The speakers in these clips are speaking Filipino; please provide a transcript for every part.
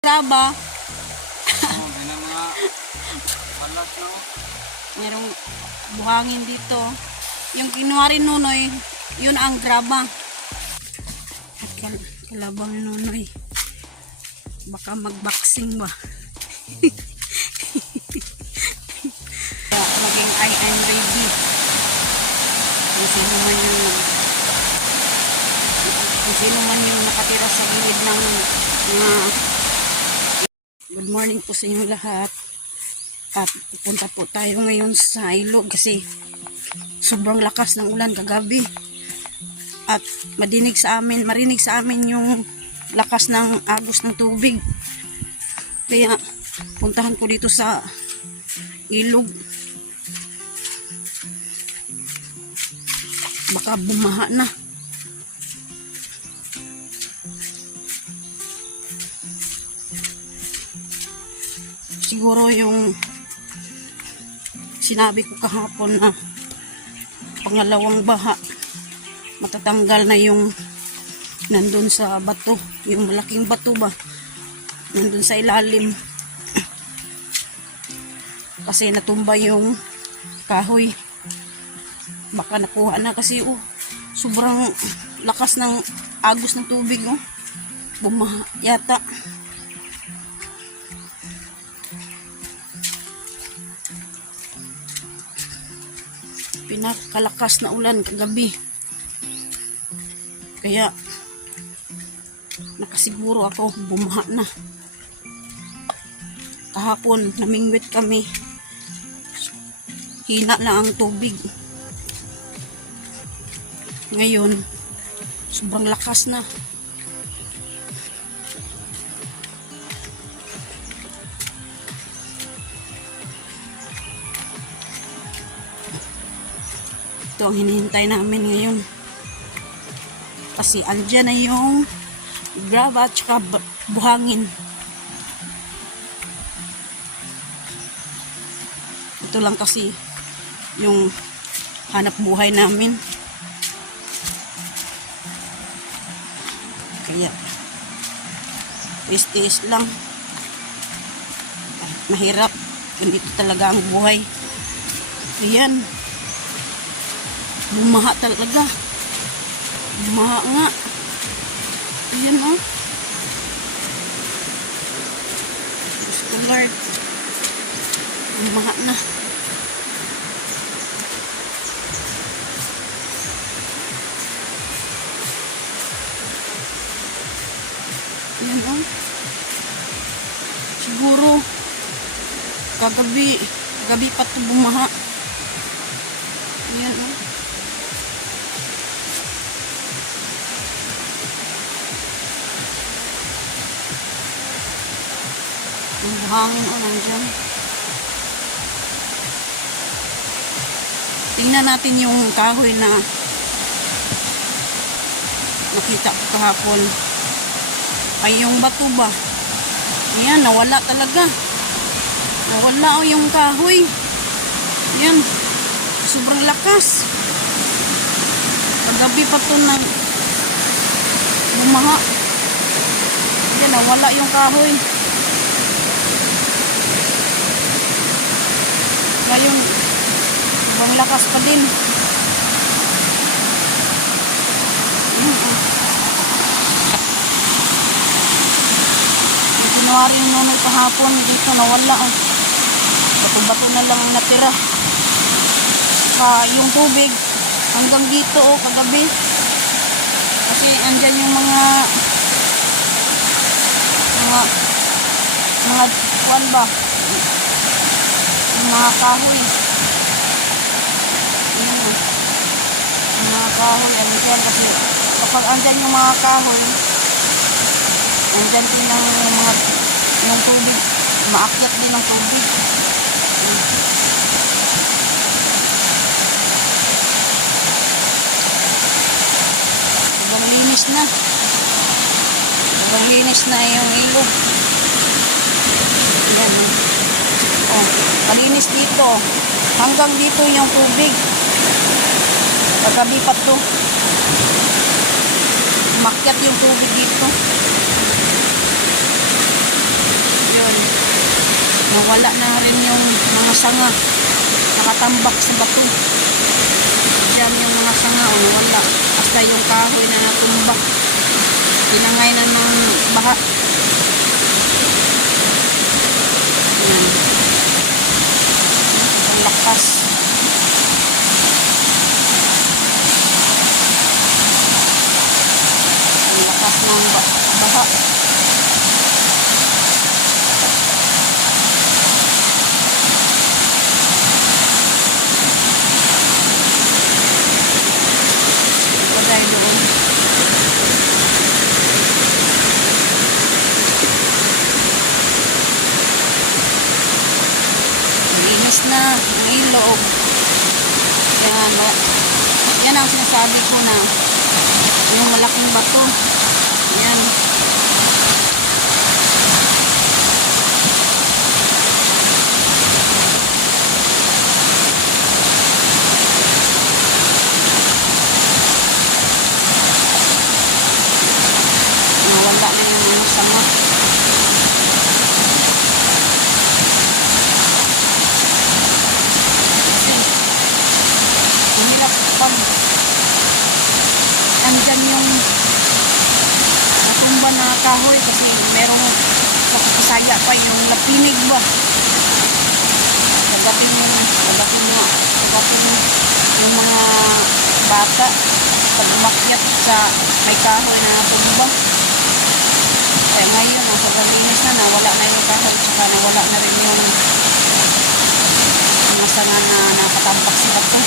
Graba. Oo, may na mga balas na. Merong buhangin dito. Yung kinuha rin Nunoy, yun ang graba. At kalabaw ni Nunoy. Baka mag-boxing ba? Maging I am ready. Kung sino man yung nakatira sa gilid ng mga good morning po sa inyo lahat. At pupunta po tayo ngayon sa ilog kasi sobrang lakas ng ulan kagabi. At marinig sa amin yung lakas ng agos ng tubig. Kaya puntahan ko dito sa ilog. Baka bumaha na. Siguro yung sinabi ko kahapon na pangalawang baha, matatanggal na yung nandun sa bato, yung malaking bato ba, nandun sa ilalim. Kasi natumba yung kahoy. Baka nakuha na kasi sobrang lakas ng agos ng tubig. Bumaha yata. Pinakalakas na ulan kagabi. Kaya nakasiguro ako bumaha na. Kahapon namingwit kami. Hina lang ang tubig. Ngayon sobrang lakas na. Ito ang hinihintay namin ngayon. Kasi andyan na yung graba at saka buhangin. Ito lang kasi yung hanap buhay namin. Kaya tiis lang. Mahirap. Ganito talaga ang buhay. Ayan. Bumaha talaga. Bumaha nga. Ayan Diyos ko Lord. Bumaha na. Ayan Siguro kagabi pa ito bumaha. Ayan Ang buhangin nandyan. Tingnan natin yung kahoy na nakita ko kahapon. Ay yung bato ba? Ayan, nawala talaga. Nawala yung kahoy. Ayan. Sobrang lakas. Paggabi pa ito na bumaha. Ayan, nawala yung kahoy. Ngayon, sobrang lakas pa din. Yung kinuwari yung Nunoy kahapon, dito nawala. Bato-bato na lang natira. Yung tubig, hanggang dito kagabi. Kasi andyan yung mga kuwan ba? Mga kahoy. Mga kahoy, andyan kasi kapag andyan yung mga kahoy, andyan din yung tubig, maakyat din ang tubig. Sobrang linis na. Sobrang linis na yung ilog. Ayan malinis dito. Hanggang dito yung tubig. Kagabi pa to. Umakyat yung tubig dito. nawala na rin yung mga sanga, nakatambak sa bato. Diyan yung mga sanga, nawala. Basta yung kahoy na natumbak, tinangay na ng baha. Yan. Ang lakas. Ang lakas ng baha. Bagay doon. Malinis na ang ilog. Yan, yan ang sinasabi ko na yung malaking bato. Yan. Nawala na yung mga sanga. Kasi ang hirap pag andyan yung natumba na kahoy kasi merong sa Kasaya pa yung lapinig ba. Kagabi yung mga bata pag umakyat sa may kahoy na natumba. Kaya ngayon, ang pagkalinis na, nawala na yung kahoy, tsaka nawala na rin yung mga sanga na nakatambak sa bato.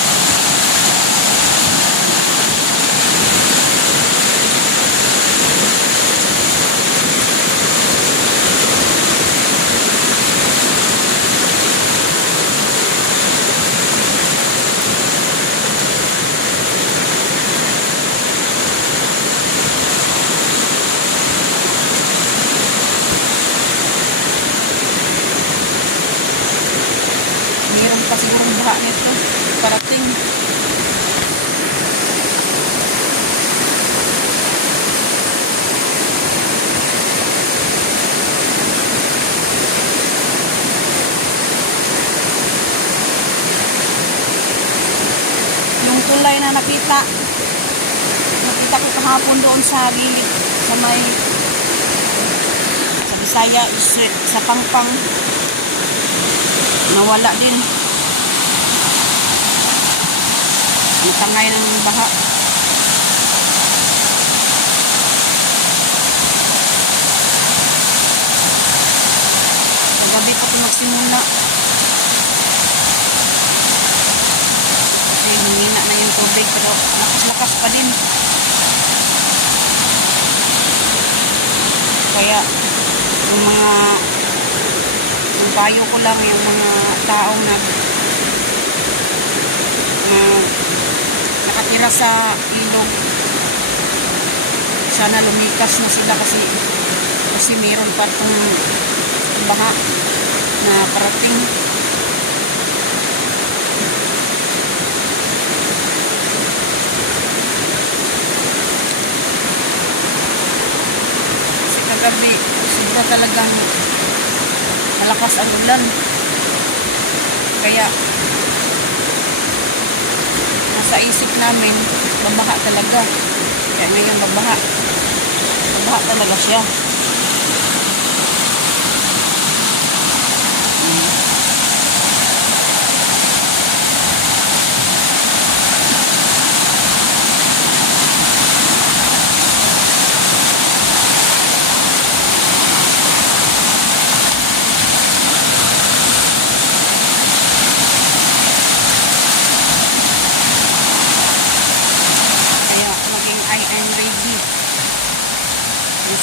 Mayroon pa sigurong baha nito parating. Yung tulay na nakita ko kahapon doon sa gilid sa may sa Bisaya sa Pangpang, nawala din. Natangay ng baha. Kagabi pa ito magsimula. Kasi humina na yung tubig pero lakas-lakas pa din. Kaya yung payo ko lang yung mga taong nakatira sa ilog, sana lumikas na sila kasi meron pa itong baha na parating. Kasi kagabi sobra talagang malakas ang ulan, kaya nasa isip namin babaha talaga. Kaya ngayon babaha talaga siya. I am ready. Kung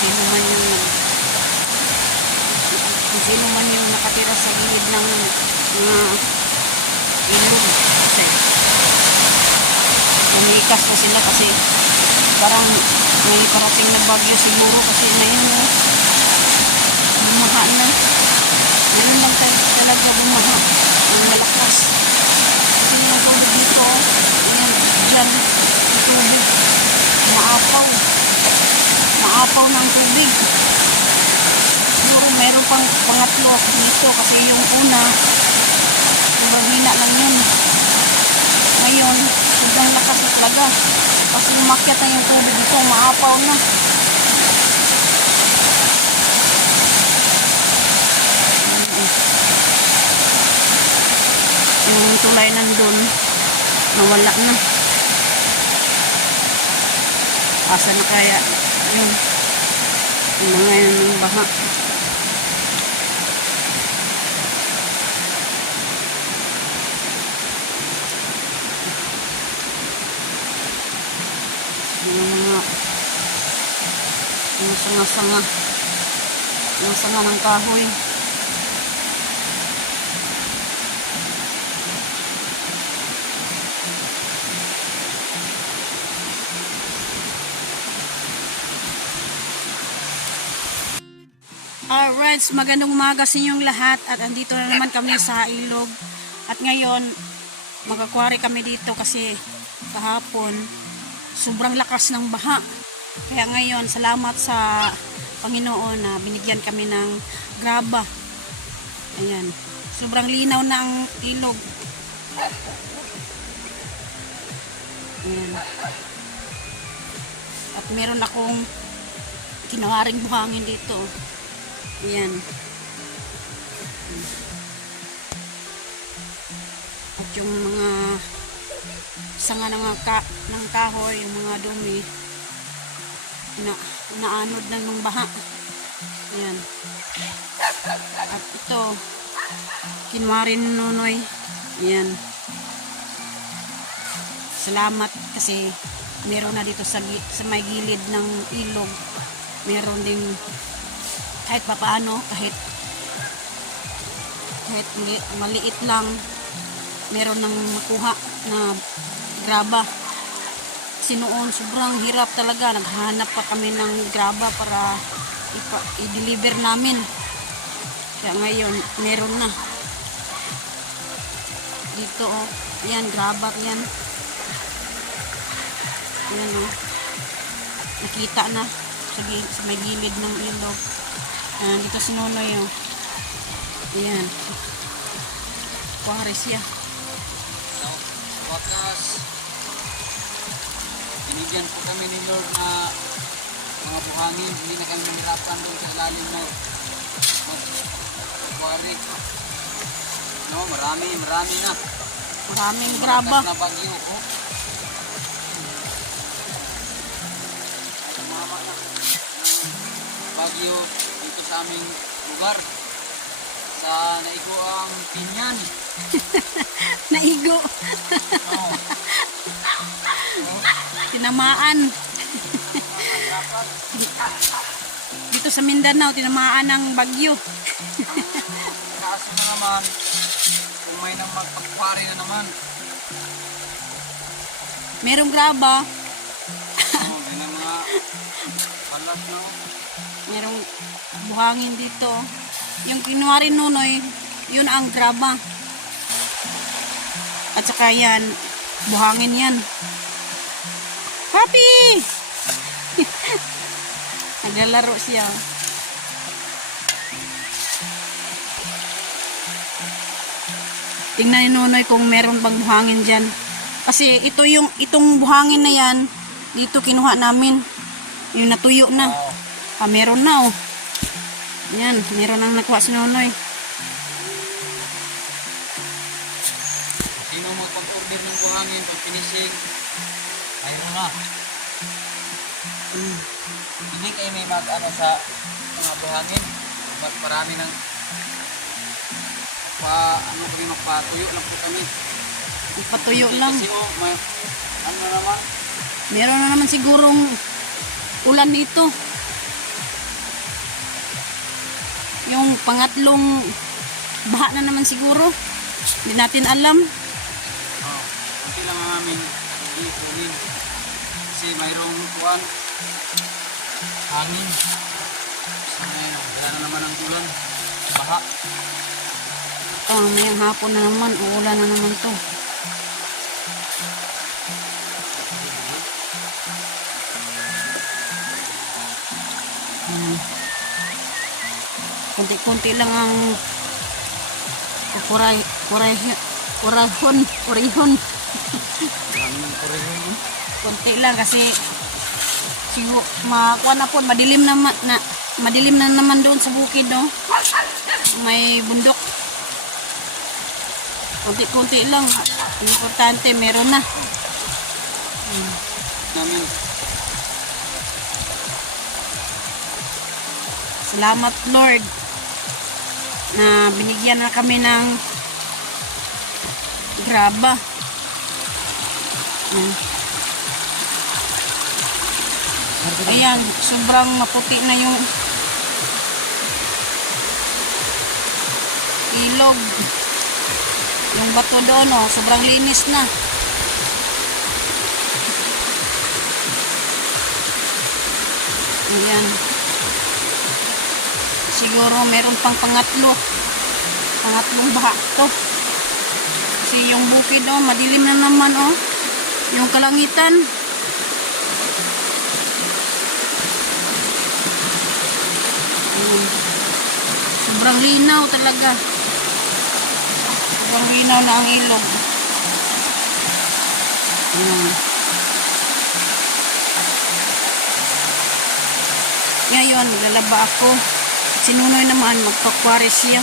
sino man yung nakatira sa gilid ng ilog. Kasi lumikas na sila kasi parang may parating na bagyo siguro kasi ngayon bumaha na. Ngayon lang talaga bumaha. Ang malakas. Kasi yung tubig dito, ayan, dyan, yung tubig. Maapaw ng tubig. Siguro meron pang pangatlo dito. dito kasi yung una sobrang hina lang yun. Ngayon sobrang lakas na talaga kasi umakyat na yung tubig dito, maapaw na. Yung tulay nandun nawala na. Asa na kaya yung mga yun ng baha. Yung sanga-sanga ng kahoy. Alright, magandang umaga sa inyong lahat at andito na naman kami sa ilog at ngayon magkakwari kami dito kasi kahapon sobrang lakas ng baha. Kaya ngayon, salamat sa Panginoon na binigyan kami ng graba. Ayan. Sobrang linaw na ang ilog. Ayan. At meron akong kinawaring buhangin dito. Ayan. At yung mga sanga ng kahoy, yung mga dumi, naanod na ng baha. Ayan. At ito, kinwarin nunoy. Ayan. Salamat kasi meron na dito sa may gilid ng ilog. Meron din kahit papaano, kahit maliit lang, meron nang makuha na graba. Kasi noon sobrang hirap talaga, naghahanap pa kami ng graba para i-deliver namin. Kaya ngayon meron na dito. Oh, yan, graba yan. Yan, oh, nakita na sa may gilid ng ilog. Dito si Nonoy, oh. Ayan, kuwari siya. Wakas, binigyan po kami ni Lord na mga buhangin. Hindi na kami nahirapan doon sa ilalim na magkuwari. No, marami na. Maraming graba. Malakas na bagyo, oh. Tumama na bagyo dito sa aming lugar. Sa naigo ang Pinyan. Naigo. Oh. Tinamaan. Dito sa Mindanao, tinamaan ng bagyo. Kaso na naman, kung may nang magpagkwari na naman. Merong graba. May na mga alas na. Merong buhangin dito. Yung kinuwari nunoy, yun ang graba. At saka yan, buhangin yan. Happy! Naglalaro siya. Tingnan ni Nonoy kung meron bang buhangin dyan. Kasi itong buhangin na yan, dito kinuha namin. Yung natuyo na. Meron na, oh. Yan, meron nang nakuha si Nonoy. Sino magpag-order ng buhangin pag finishing? Mayroon na. Hindi kayo may mag-ano sa mga buhangin. Mas marami ng magpatuyo lang po kami. Ipatuyo lang. Kasi oh, may, ano na naman? Meron na naman sigurong ulan dito. Yung pangatlong baha na naman siguro. Hindi natin alam. Oh, hindi lang ang aming iikunin. Kasi mayroong kuwan. Hangin. So ngayon, wala na naman ang ulan. Baha. Mayang hapon na naman. Uulan na naman to. Kunti-kunti lang ang Kurahon. Maraming kurehon. Konti lang kasi makuha na po, madilim na naman doon sa bukid, no? May bundok. Konti-konti lang. Importante, meron na. Namin. Salamat, Lord, na binigyan na kami ng graba. Ayan, sobrang maputi na yung ilog. Yung bato doon, oh, sobrang linis na. Ayan. Siguro meron pang pangatlong baha to. Kasi yung bukid, oh, madilim na naman, oh. Yung kalangitan. Ayan. Sobrang linaw talaga. Sobrang linaw na ang ilog. Ayan. Ngayon, lalaba ako. Si Nunoy naman, magpakwari siya.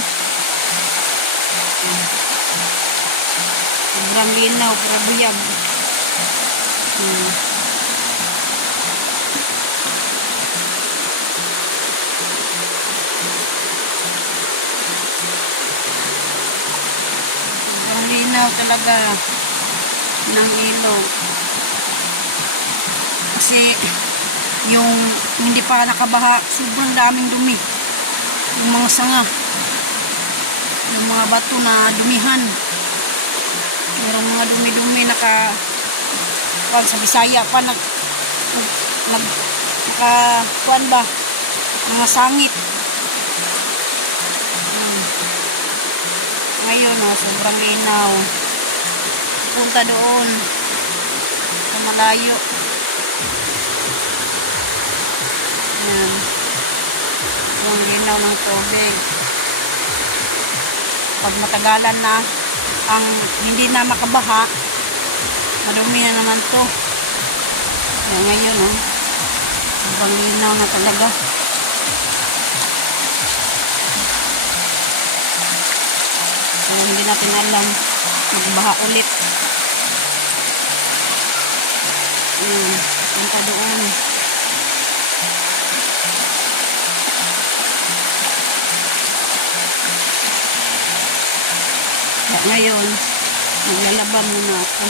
Sobrang linaw, para buyag. Sobrang linaw talaga ng ilog. Kasi yung hindi pa nakabaha, sobrang daming dumi. Yung mga sanga, yung mga bato na dumihan, merong mga dumi-dumi sa Bisaya pa kuan ba, mga sangit. Ngayon, oh, sobrang linaw. Punta doon sa malayo. Ayan. Yung linaw ng tubig. Pag matagalan na ang hindi na makabaha, madumi na naman to. Kaya ngayon, oh, sobrang linaw na talaga. Kaya hindi natin alam magbaha ulit. Punta doon. Ngayon, maglalaba muna ako.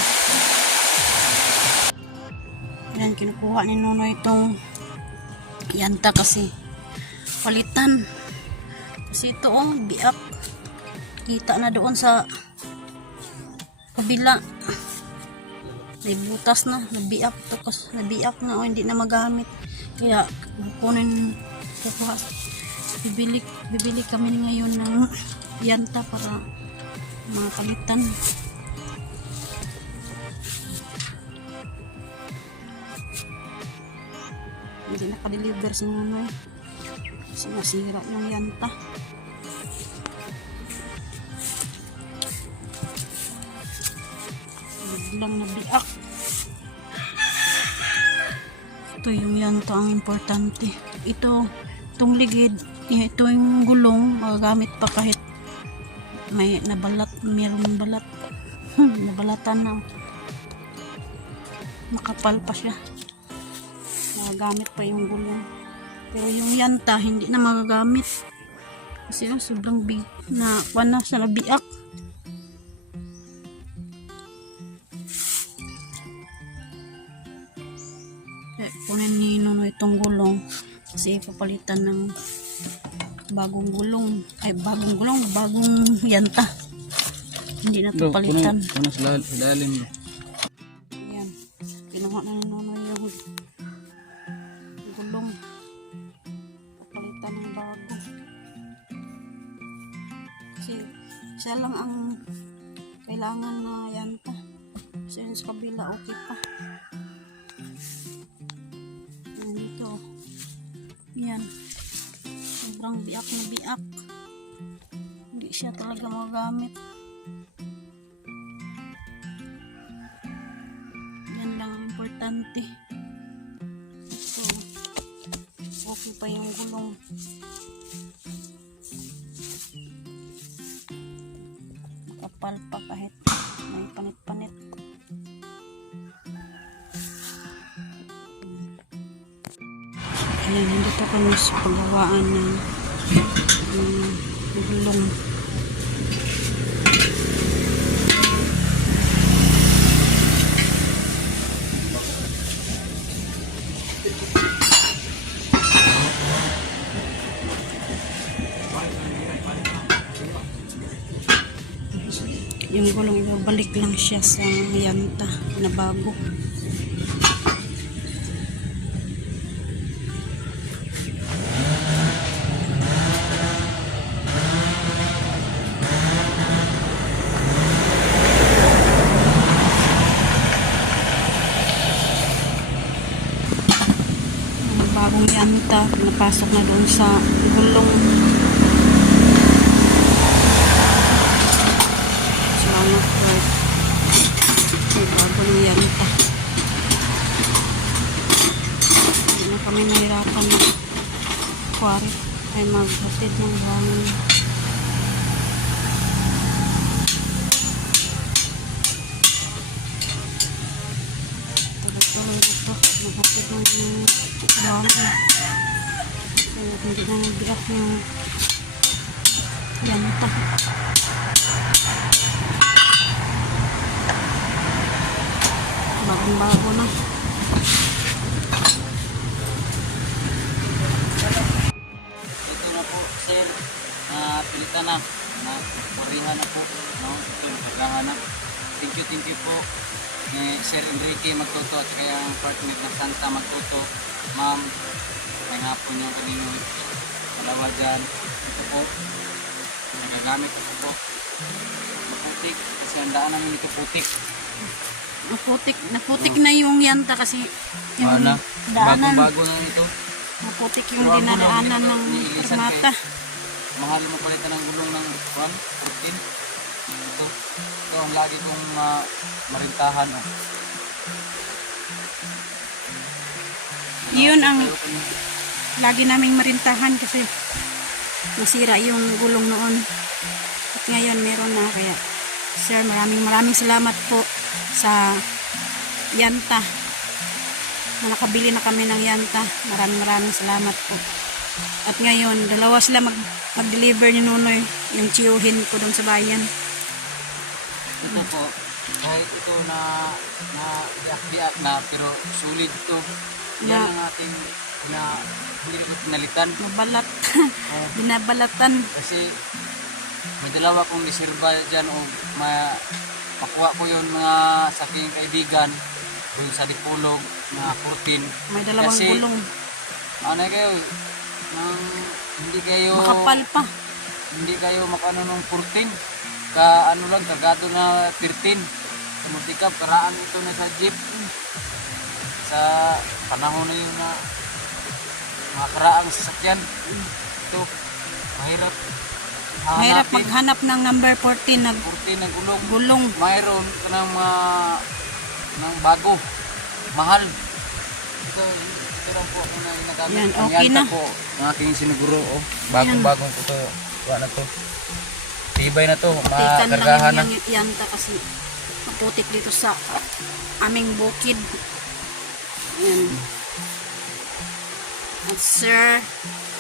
Ayan, kinukuha ni Nonoy itong yanta kasi palitan. Kasi ito, oh, biak. Kita na doon sa kabila. May butas na, nabiak to kasi nabiak na, oh, hindi na magamit. Kaya bibili kami ngayon ng yanta para mga palitan. Hindi naka-deliver si Nonoy kasi nasira yung yanta. Biglang nabiak. Ito yung yanta ang importante. Itong ligid, ito yung gulong, magagamit pa kahit may nabalat, mayroong balat. Nabalatan na. Makapal pa siya. Magagamit pa yung gulong. Pero yung yanta, hindi na magagamit. Kasi sobrang big na wala sa nabiak. Kunin ni Nonoy itong gulong. Kasi papalitan ng bagong yanta. Hindi na ito palitan. Puno sa ilalim. Ayan. Kinuha na ni Nonoy yung gulong. Papalitan ng bago. Kasi siya lang ang kailangan na yanta. Kasi sa kabila okay pa. Ayan ito. Ayan. Sobrang biak na biak. Hindi siya talaga magamit. Yan lang ang importante. So, okay pa yung gulong. Kapal pa kahit may panit-panit. Ayan, nandito kami sa paggawaan ng gulong. Yung gulong ibabalik lang siya sa yanta na bago. Yung bagong yanta napasok na doon sa gulong. Bago ng yanta. Hindi na kami nahirapan na kuwari ay maghatid ng hangin. Tuloy-tuloy dito. Maghatid ng hangin. Kaya hindi na nabiyak yung yanta. Bagong-bago na. Ito na po, sir. Pilitan na. Parihan na po. No? Ito, nagkagahan na. Thank you po. Sir Enrique Magtuto at kaya ang partner na Santa Magtuto. Ma'am, may hapon yung kanino. Dalawa dyan. Ito po. Nagagamit ko po. Maputik. Kasi ang daan namin ito putik. Naputik na yung yanta kasi yung daanan. Bago na ito. Naputik yung dinadaanan ng mata. Mahal mo palitan ng gulong ng 14. Ito ang lagi kong marintahan. Oh. Yun ang lagi naming marintahan kasi nasira yung gulong noon. At ngayon meron na, kaya sir, maraming salamat po sa yanta na nakabili na kami ng yanta. Maraming salamat po. At ngayon dalawa sila mag-deliver ni Nunoy, yung tiyuhin ko doon sa bayan. Ito po, kahit ito na biak-biak na, pero sulit ito. Yan ang ating pinalitan. Nabalat. Binabalatan. Kasi may dalawa kong reserva dyan o makuha ko yun mga sa aking kaibigan doon sa Dipolog na 14. May dalawang kasi, gulong. Ano kayo, hindi kayo Makapal pa. hindi kayo makano nung 14 ka ano lang kagado na 13 sa Mutikap, karaan ito na sa jeep sa panahon na yun na mga karaang sasakyan. Ito mahirap Mahirap maghanap ng number 14 na 14 ng gulong. mayroon ka ng mga ng bago mahal. Ito lang po ako na ginagamit. Yan, Ang okay yanta na. po ng aking sinuguro. Bagong po ito. Wala na to. Tibay na to. Tikan Makargahan na. lang yung yanta kasi maputik dito sa aming bukid. Yan. At Sir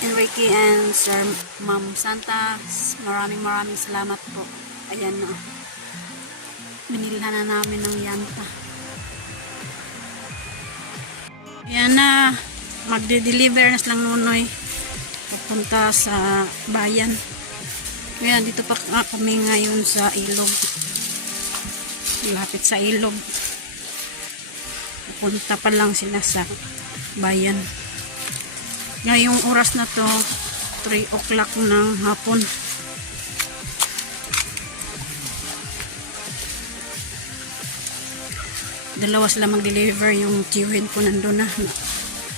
Enrique and Sir Ma'am Santa, maraming salamat po. Ayan na. Binilhan na namin ng yanta. Ayan na. Magde-deliver na silang Nunoy. Pupunta sa bayan. Ayan, dito pa kami ngayon sa ilog. Lapit sa ilog. Pupunta pa lang sila sa bayan. Ngayong oras na to 3 o'clock ng hapon. Dalawa sila mag-deliver, yung tiyuhin ko nandun na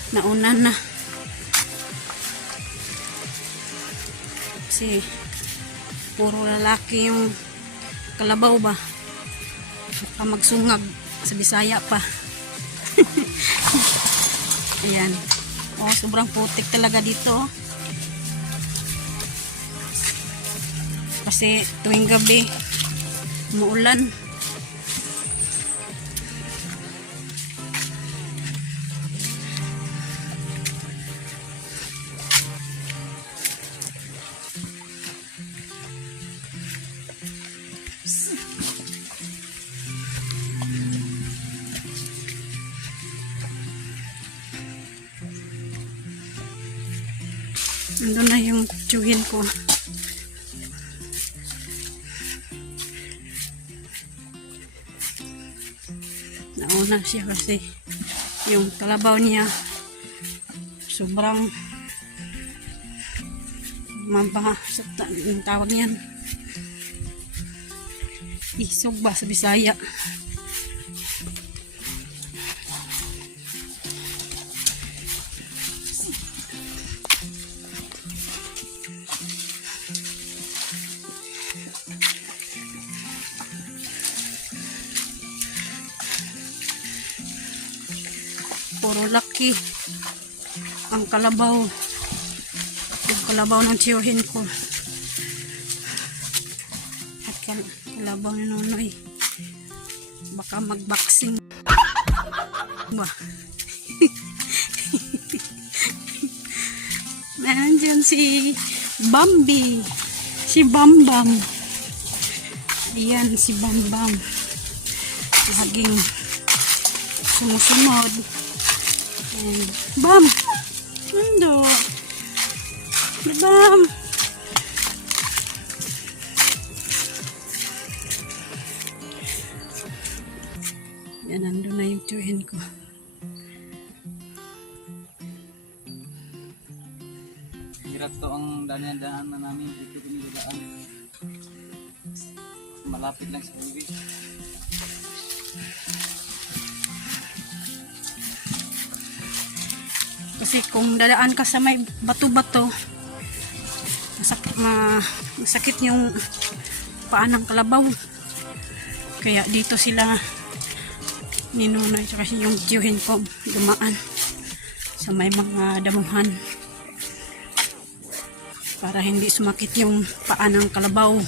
nauna na kasi puro lalaki yung kalabaw ba. Baka magsungag sa Bisaya pa. Ayan. Oh, sobrang putik talaga dito. Kasi tuwing gabi umuulan. Ando na yung tiyuhin ko. Nauna siya kasi yung kalabaw niya sobrang mamba yung tawag niyan. Isog ba sa Bisaya? Puro laki ang kalabaw. Yung kalabaw ng tiyuhin ko. At kalabaw ni Nonoy. Baka mag-boxing ba? Nandyan si Bambi. Si Bambam. Ayan si Bambam. Laging sumusunod. And Bam! Ando! Bam! Yan, nandun na yung tiyuhin ko. Hirap to ang daan na namin. Dito daan. Malapit lang sa bibig. Kasi kung dadaan ka sa may bato-bato, masakit yung paa ng kalabaw. Kaya dito sila ninunay tsaka yung tiyuhin ko dumaan sa may mga damuhan para hindi sumakit yung paa ng kalabaw.